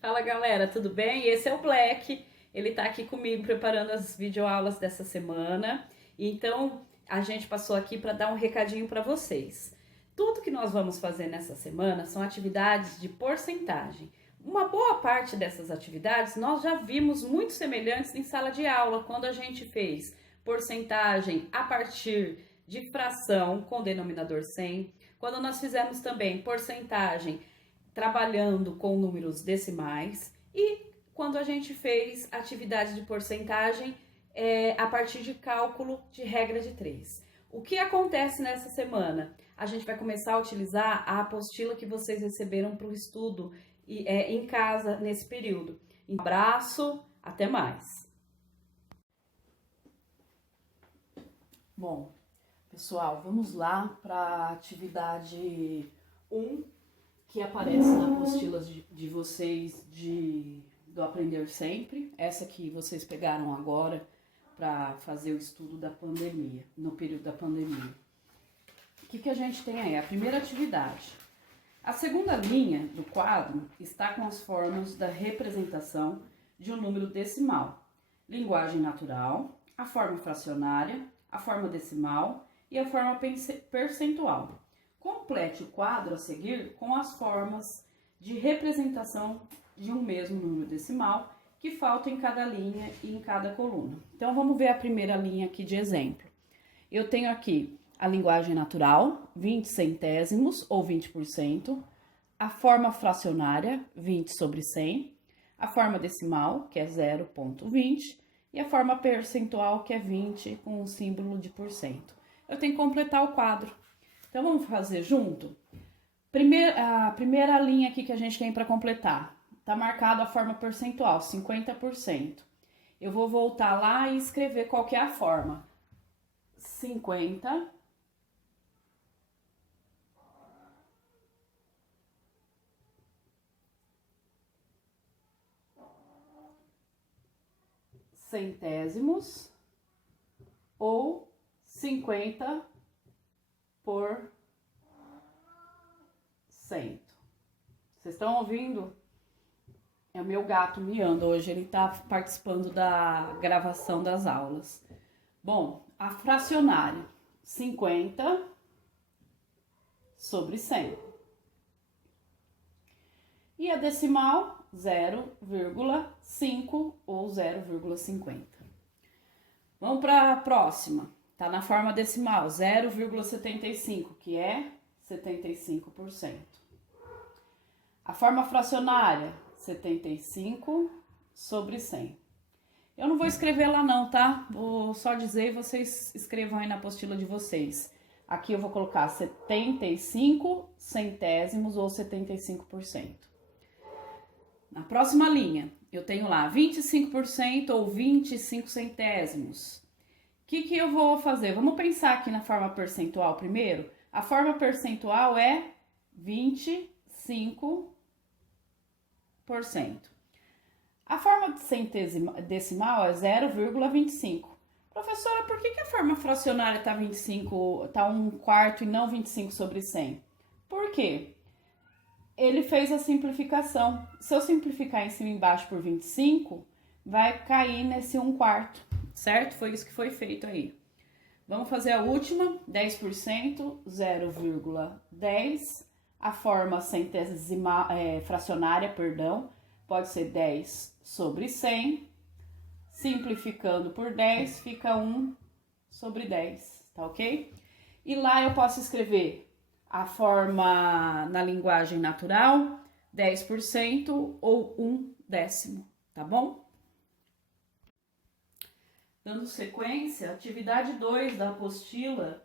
Fala galera, tudo bem? Esse é o Black, ele tá aqui comigo preparando as videoaulas dessa semana. Então a gente passou aqui para dar um recadinho para vocês. Tudo que nós vamos fazer nessa semana são atividades de porcentagem. Uma boa parte dessas atividades nós já vimos muito semelhantes em sala de aula, quando a gente fez porcentagem a partir de fração com denominador 100, quando nós fizemos também porcentagem trabalhando com números decimais e quando a gente fez atividade de porcentagem a partir de cálculo de regra de 3. O que acontece nessa semana? A gente vai começar a utilizar a apostila que vocês receberam para o estudo em casa nesse período. Um abraço, até mais! Bom, pessoal, vamos lá para a atividade 1, que aparece na apostila de vocês do Aprender Sempre, essa que vocês pegaram agora para fazer o estudo da pandemia, no período da pandemia. O que a gente tem aí? A primeira atividade. A segunda linha do quadro está com as formas da representação de um número decimal, linguagem natural, a forma fracionária, a forma decimal e a forma percentual. Complete o quadro a seguir com as formas de representação de um mesmo número decimal que faltam em cada linha e em cada coluna. Então, vamos ver a primeira linha aqui de exemplo. Eu tenho aqui a linguagem natural, 20 centésimos ou 20%, a forma fracionária, 20 sobre 100, a forma decimal, que é 0,20, e a forma percentual, que é 20, com o símbolo de porcento. Eu tenho que completar o quadro. Então, vamos fazer junto? A primeira linha aqui que a gente tem para completar, está marcado a forma percentual, 50%. Eu vou voltar lá e escrever qual que é a forma. 50 centésimos ou 50 por 100. Vocês estão ouvindo? É o meu gato miando hoje, ele está participando da gravação das aulas. Bom, a fracionária, 50 sobre 100. E a decimal, 0,5 ou 0,50. Vamos para a próxima. Está na forma decimal, 0,75, que é 75%. A forma fracionária, 75 sobre 100. Eu não vou escrever lá não, tá? Vou só dizer e vocês escrevam aí na apostila de vocês. Aqui eu vou colocar 75 centésimos ou 75%. Na próxima linha, eu tenho lá 25% ou 25 centésimos. O que eu vou fazer? Vamos pensar aqui na forma percentual primeiro. A forma percentual é 25%. A forma decimal é 0,25. Professora, por que a forma fracionária está 25, tá 1/4 e não 25 sobre 100? Por quê? Ele fez a simplificação. Se eu simplificar em cima e embaixo por 25, vai cair nesse 1/4, certo? Foi isso que foi feito aí. Vamos fazer a última, 10%, 0,10. A forma centesimal, fracionária, perdão, pode ser 10 sobre 100. Simplificando por 10, fica 1 sobre 10, tá ok? E lá eu posso escrever a forma na linguagem natural, 10% ou 1/10, tá bom? Dando sequência, atividade 2 da apostila,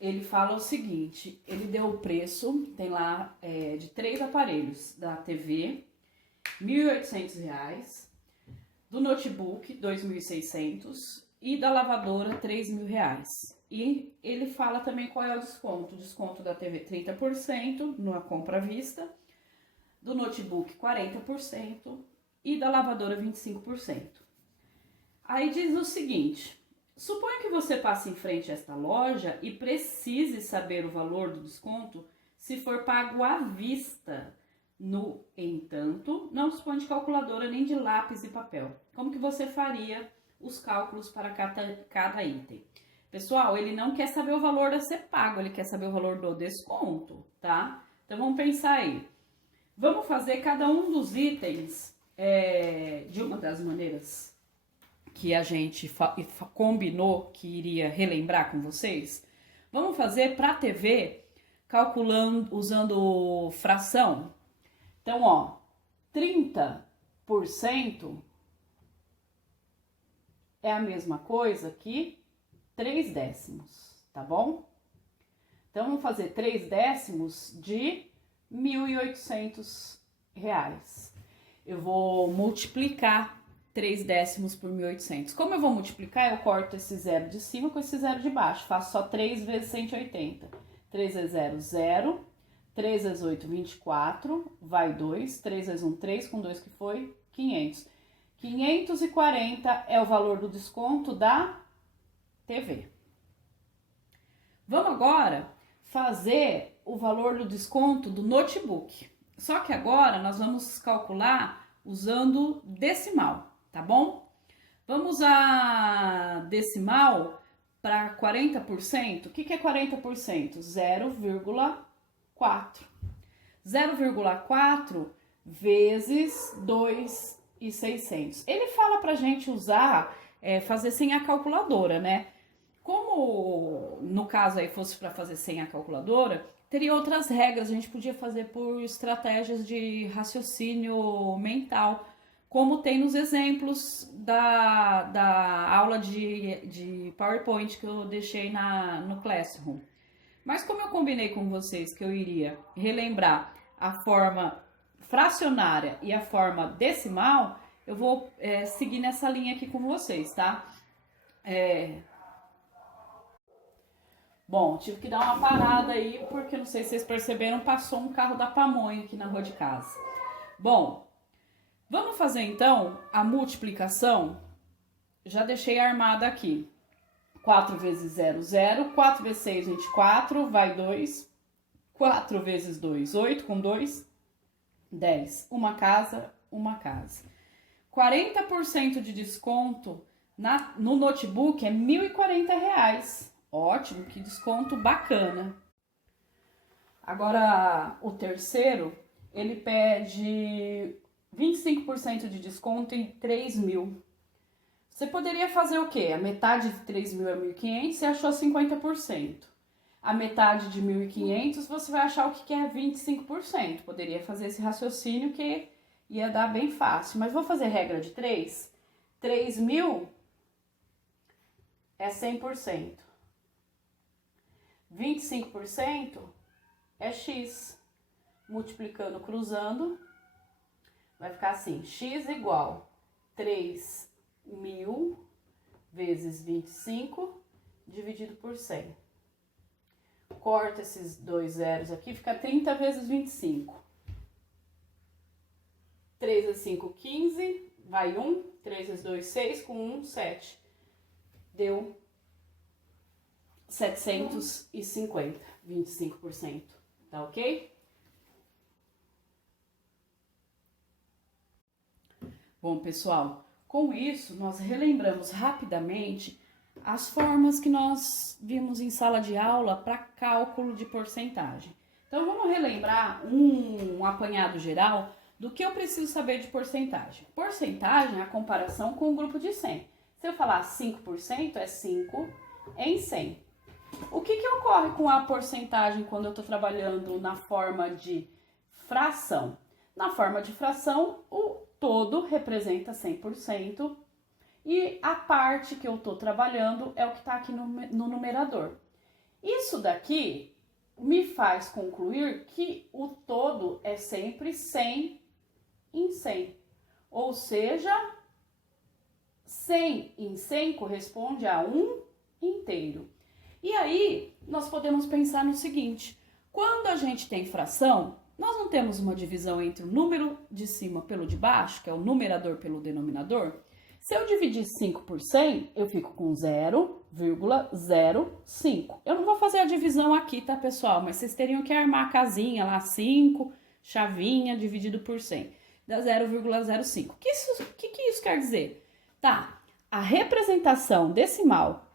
ele fala o seguinte, ele deu o preço, tem lá de 3 aparelhos, da TV, R$ 1.800, do notebook, R$ 2.600 e da lavadora, R$ 3.000. E ele fala também qual é o desconto. O desconto da TV 30% na compra à vista, do notebook 40% e da lavadora 25%. Aí diz o seguinte, suponha que você passe em frente a esta loja e precise saber o valor do desconto se for pago à vista No entanto, não dispõe de calculadora nem de lápis e papel. Como que você faria os cálculos para cada item? Pessoal, ele não quer saber o valor a ser pago, ele quer saber o valor do desconto, tá? Então, vamos pensar aí. Vamos fazer cada um dos itens de uma das maneiras que a gente combinou que iria relembrar com vocês. Vamos fazer para a TV, calculando, usando fração. Então, ó, 30% é a mesma coisa que 3 décimos, tá bom? Então, vamos fazer 3 décimos de R$ 1.800. Eu vou multiplicar 3 décimos por 1.800. Como eu vou multiplicar, eu corto esse zero de cima com esse zero de baixo. Faço só 3 vezes 180. 3 vezes 0, 0. 3 vezes 8, 24. Vai 2. 3 vezes 1, 3. Com 2 que foi 500. 540 é o valor do desconto da TV. Vamos agora fazer o valor do desconto do notebook. Só que agora nós vamos calcular usando decimal, tá bom? Vamos usar decimal para 40%. O que é 40%? 0,4. 0,4 vezes 2.600. Ele fala pra gente usar, fazer sem a calculadora, né? Como no caso aí fosse para fazer sem a calculadora, teria outras regras, a gente podia fazer por estratégias de raciocínio mental, como tem nos exemplos da aula de PowerPoint que eu deixei no Classroom. Mas como eu combinei com vocês que eu iria relembrar a forma fracionária e a forma decimal, eu vou seguir nessa linha aqui com vocês, tá? Bom, tive que dar uma parada aí, porque não sei se vocês perceberam, passou um carro da pamonha aqui na rua de casa. Bom, vamos fazer então a multiplicação. Já deixei armada aqui. 4 vezes 0, 0. 4 vezes 6, 24. Vai 2. 4 vezes 2, 8. Com 2, 10. Uma casa, uma casa. 40% de desconto no notebook é R$ 1.040. Ótimo, que desconto bacana. Agora, o terceiro, ele pede 25% de desconto em 3.000. Você poderia fazer o quê? A metade de 3.000 é 1.500, você achou 50%. A metade de 1.500, você vai achar o que é 25%. Poderia fazer esse raciocínio que ia dar bem fácil. Mas vou fazer regra de 3. 3.000 é 100%. 25% é x. Multiplicando, cruzando, vai ficar assim, x igual 3.000 vezes 25 dividido por 100. Corta esses dois zeros aqui, fica 30 vezes 25. 3 vezes 5, 15, vai 1. 3 vezes 2, 6, com 1, 7. Deu 750, 25%, tá ok? Bom, pessoal, com isso nós relembramos rapidamente as formas que nós vimos em sala de aula para cálculo de porcentagem. Então, vamos relembrar um apanhado geral do que eu preciso saber de porcentagem. Porcentagem é a comparação com o grupo de 100. Se eu falar 5%, é 5 em 100. O que ocorre com a porcentagem quando eu estou trabalhando na forma de fração? Na forma de fração, o todo representa 100% e a parte que eu estou trabalhando é o que está aqui no numerador. Isso daqui me faz concluir que o todo é sempre 100 em 100. Ou seja, 100 em 100 corresponde a 1 inteiro. E aí, nós podemos pensar no seguinte, quando a gente tem fração, nós não temos uma divisão entre o número de cima pelo de baixo, que é o numerador pelo denominador. Se eu dividir 5 por 100, eu fico com 0,05. Eu não vou fazer a divisão aqui, tá, pessoal? Mas vocês teriam que armar a casinha lá, 5, chavinha dividido por 100, dá 0,05. O que isso quer dizer? Tá, a representação decimal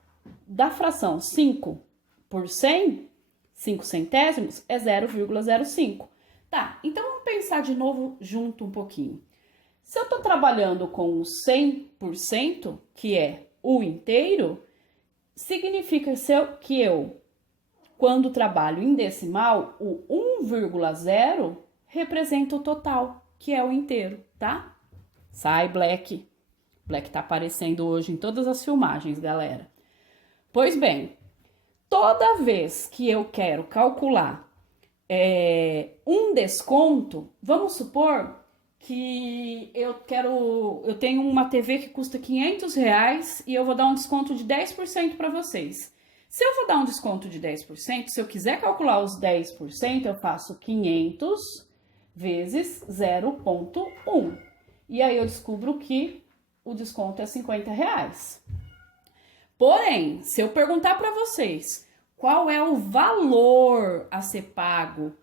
da fração 5 por 100, 5 centésimos, é 0,05. Tá, então vamos pensar de novo junto um pouquinho. Se eu estou trabalhando com o 100%, que é o inteiro, significa que eu, quando trabalho em decimal, o 1,0 representa o total, que é o inteiro, tá? Sai, Black. Black tá aparecendo hoje em todas as filmagens, galera. Pois bem, toda vez que eu quero calcular um desconto, vamos supor que eu tenho uma TV que custa R$500 e eu vou dar um desconto de 10% para vocês. Se eu vou dar um desconto de 10%, se eu quiser calcular os 10%, eu faço 500 vezes 0,1. E aí eu descubro que o desconto é R$50. Porém, se eu perguntar para vocês qual é o valor a ser pago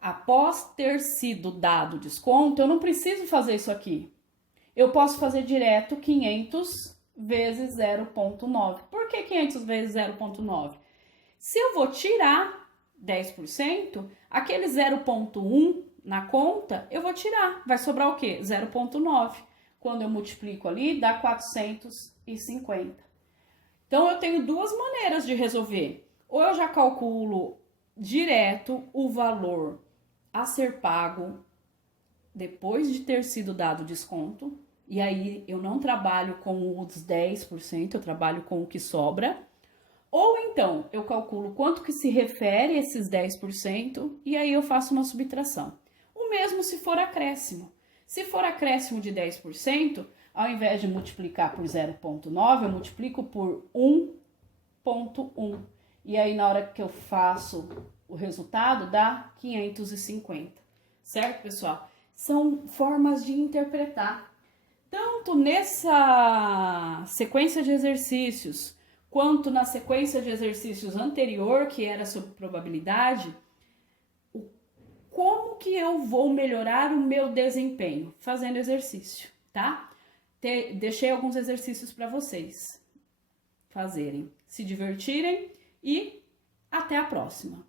após ter sido dado desconto, eu não preciso fazer isso aqui. Eu posso fazer direto 500 vezes 0,9. Por que 500 vezes 0,9? Se eu vou tirar 10%, aquele 0,1 na conta, eu vou tirar. Vai sobrar o quê? 0,9. Quando eu multiplico ali, dá 450. Então, eu tenho duas maneiras de resolver. Ou eu já calculo direto o valor a ser pago depois de ter sido dado desconto, e aí eu não trabalho com os 10%, eu trabalho com o que sobra. Ou então, eu calculo quanto que se refere a esses 10%, e aí eu faço uma subtração. O mesmo se for acréscimo. Se for acréscimo de 10%, ao invés de multiplicar por 0,9, eu multiplico por 1,1. E aí, na hora que eu faço o resultado, dá 550. Certo, pessoal? São formas de interpretar. Tanto nessa sequência de exercícios, quanto na sequência de exercícios anterior, que era sobre probabilidade, como que eu vou melhorar o meu desempenho? Fazendo exercício, tá? Deixei alguns exercícios para vocês fazerem, se divertirem e até a próxima.